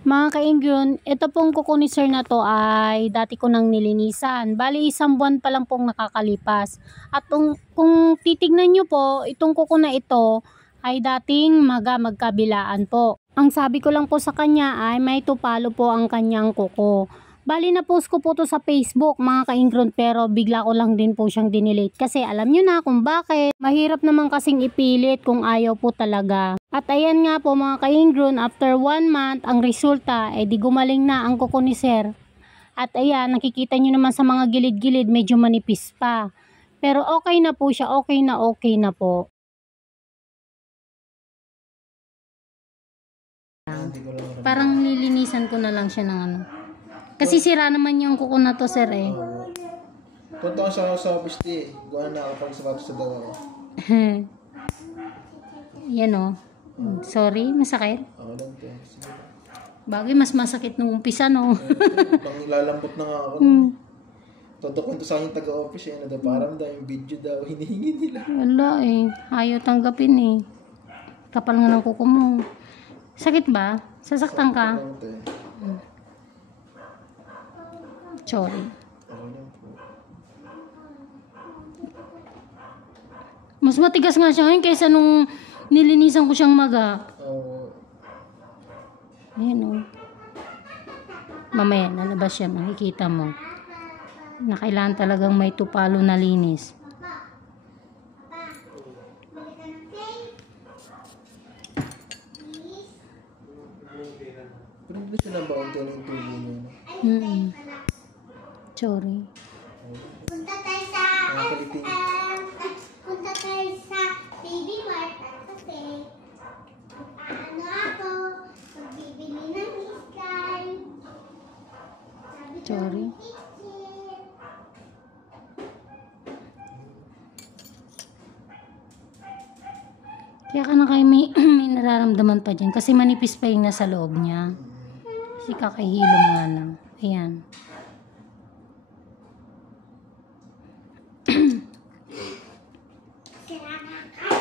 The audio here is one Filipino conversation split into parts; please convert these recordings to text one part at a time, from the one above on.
Mga ka-Ingron, ito pong kuko ni sir na to ay dati ko nang nilinisan. Bali, 1 buwan pa lang pong nakakalipas. At kung titignan nyo po, itong kuko na ito ay dating magkabilaan po. Ang sabi ko lang po sa kanya ay may tupalo po ang kanyang kuko. Bali, na-post ko po to sa Facebook mga ka-Ingron, pero bigla ko lang din po siyang dinelete. Kasi alam nyo na kung bakit. Mahirap naman kasing ipilit kung ayaw po talaga. At ayan nga po mga ka-Ingron, after 1 month, ang resulta ay di gumaling na ang kuko ni sir. At ayan, nakikita nyo naman sa mga gilid-gilid, medyo manipis pa. Pero okay na po siya, okay na po. Parang nilinisan ko na lang siya ng ano. Kasi sira naman yung kuko na to sir eh. Punta ko sa office di. Gawa na ako pag sapatos sa dawa ko. Yan o. Sorry, masakit? Oo lang to. Bagay, mas masakit nung umpisa no. Pang lalambot na nga ako. Tutukunto sa aking taga-office eh. Parang daw yung video daw. Hinihingi nila. Wala eh. Ayaw tanggapin eh. Kapal nga ng kuko mo. Sakit ba? Sasaktan ka? Sorry. Mas matigas nga siya ngayon kaysa nung nilinisan ko siyang maga. Ayan o. Mamaya, nalabas siya. Makikita mo. Na kailangan talagang may tupalo na linis. Pero hindi siya nabaon tayo ng tubo niya. Sorry. Punta tayo sa baby mart kasi ano ako magbibili ng iskay. Sorry. Kaya ka na kayo may nararamdaman pa dyan kasi manipis pa yung nasa loob niya. Kasi kakahilom nga lang. Ayan.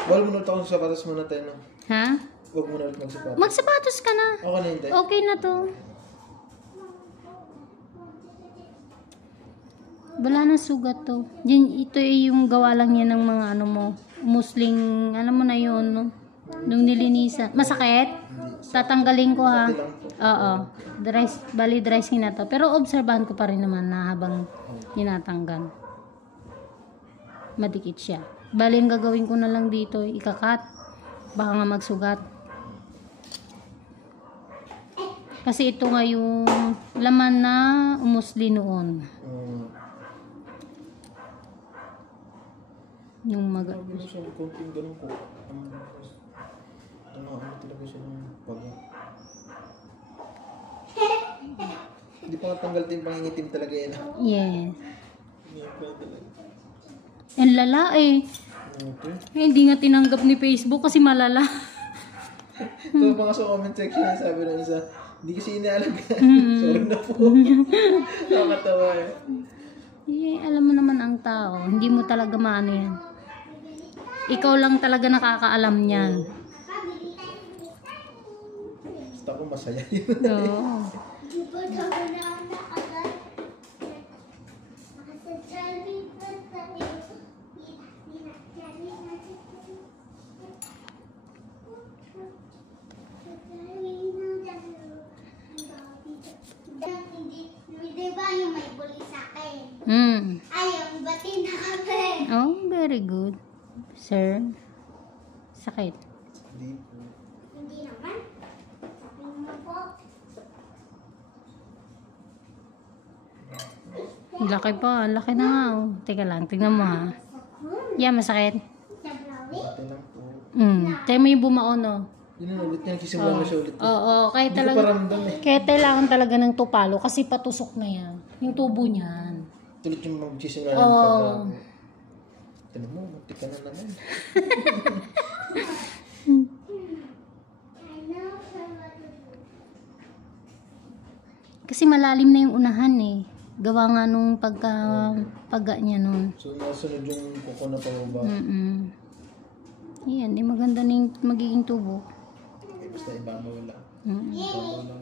Wala mo ulit akong sapatos muna tayo no? Ha? Huwag mo na ulit magsapatos. Magsapatos ka na. Okay na hindi? Okay na to. Wala na sugat to. Ito ay yung gawa lang yan ng mga ano mo. Musling, alam mo na yun, no? Nung nilinisan. Masakit? Tatanggalin ko ha. Oo. Bali dry skin na to. Pero obserbahan ko pa rin naman na habang tinatanggal. Madikit siya. Bali ang gagawin ko na lang dito, ikakat. Baka nga magsugat. Kasi ito nga yung laman na umusli noon. Yung Ano siya, konting ganun po. Ano talaga siya ng baga. Hindi pa natanggal din pangingitim talaga yan. Yes. Hindi pa talaga. Ang lala eh. Okay. Hindi nga tinanggap ni Facebook kasi malala. Ito pa nga sa comment section sabi ng isa, hindi kasi inaalaga. Sorry na po. Nakakatawa eh. Alam mo naman ang tao, hindi mo talaga maano yan. Ikaw lang talaga nakakaalam niyan. Basta ako masaya yun. Oo. Diba yung may bully sa akin? Ayaw, batin na kami. Oh, very good. Sir, sakit. Hindi naman. Sabi mo po. Laki pa, laki na nga. Oh. Teka lang, tingnan mo ha. Yeah, masakit. Ate lang po. Tayo mo yung bumaon oh. Yun na ulit niya, nagsisimula na siya ulit. Oo, kaya Hindi ko talaga. paramdam eh. Kaya kailangan talaga ng tupalo kasi patusok na yan. Yung tubo niyan. Tulit yung magsisimula ng pagkakas. Tignan mo, muntik ka na naman. Kasi malalim na yung unahan eh. Gawa nga nung pagga niya nun. So, nasunod yung kuko na pababa. Yan, maganda na yung magiging tubo. Basta ibabaw lang. Ibabaw lang.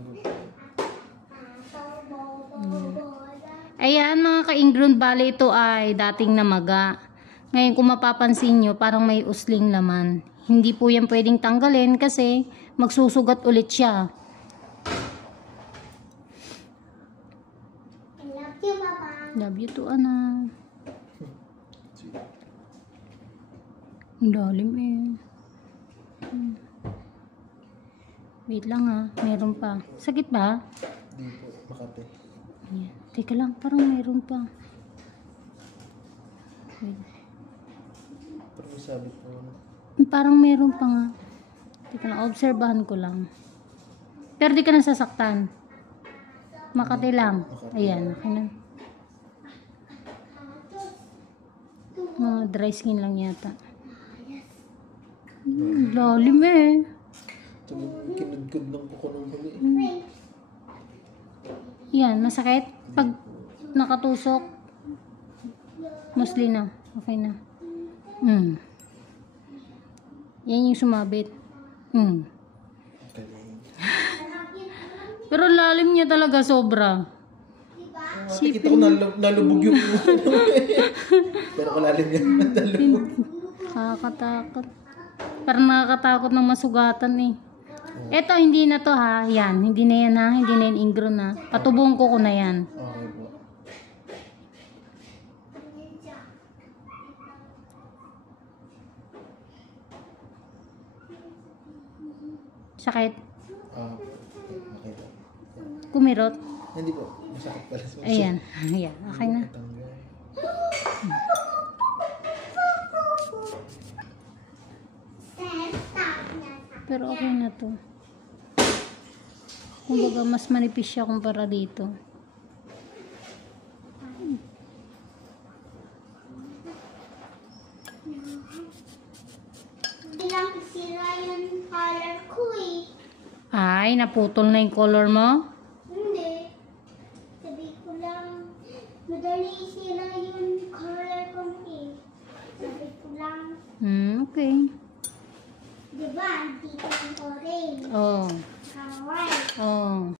Ayan mga ka-ingrown, bale ito ay dating namaga. Ngayon kung mapapansin nyo, parang may usling laman. Hindi po yan pwedeng tanggalin kasi magsusugat ulit siya. I love you, Mama. Love you too, anak. Ang lalim eh. Wait lang ha, meron pa. Sakit ba? Hindi po, Makati. Ayan. Teka lang, parang meron pa. Wait. Pero may sabi po. Parang meron pa nga. Teka lang, obserbahan ko lang. Pero di ka nasasaktan. Makati lang. Ayan, okay na. Mga dry skin lang yata. Lalim eh. Kinudkod lang po ko nung huli. Yan, masakit. Pag nakatusok, mostly na. Okay na. Yan yung sumabit. Galing. Pero lalim niya talaga sobra. Nakikita ko nalubog yung pero kalalim yan. Nalubog. Nakakatakot. Parang nakakatakot ng masugatan eh. Eto, hindi na to ha. Yan, hindi na yan ha. Hindi na yan ingrown na. Patubong ko na yan. Okay po. Sakit. Okay po. Kumirot. Hindi po. Masakit pala. Ayan. Ayan. Okay na. Pero okay na to. Kumbaga mas manipis siya kumpara dito. Bilang sira yung color ko eh. Ay, naputol na yung color mo? Hindi. Sabi ko lang, madali sira yung color ko eh. Sabi ko lang, Okay. di ba, dito ang orange. Oh. Saka white. Oh.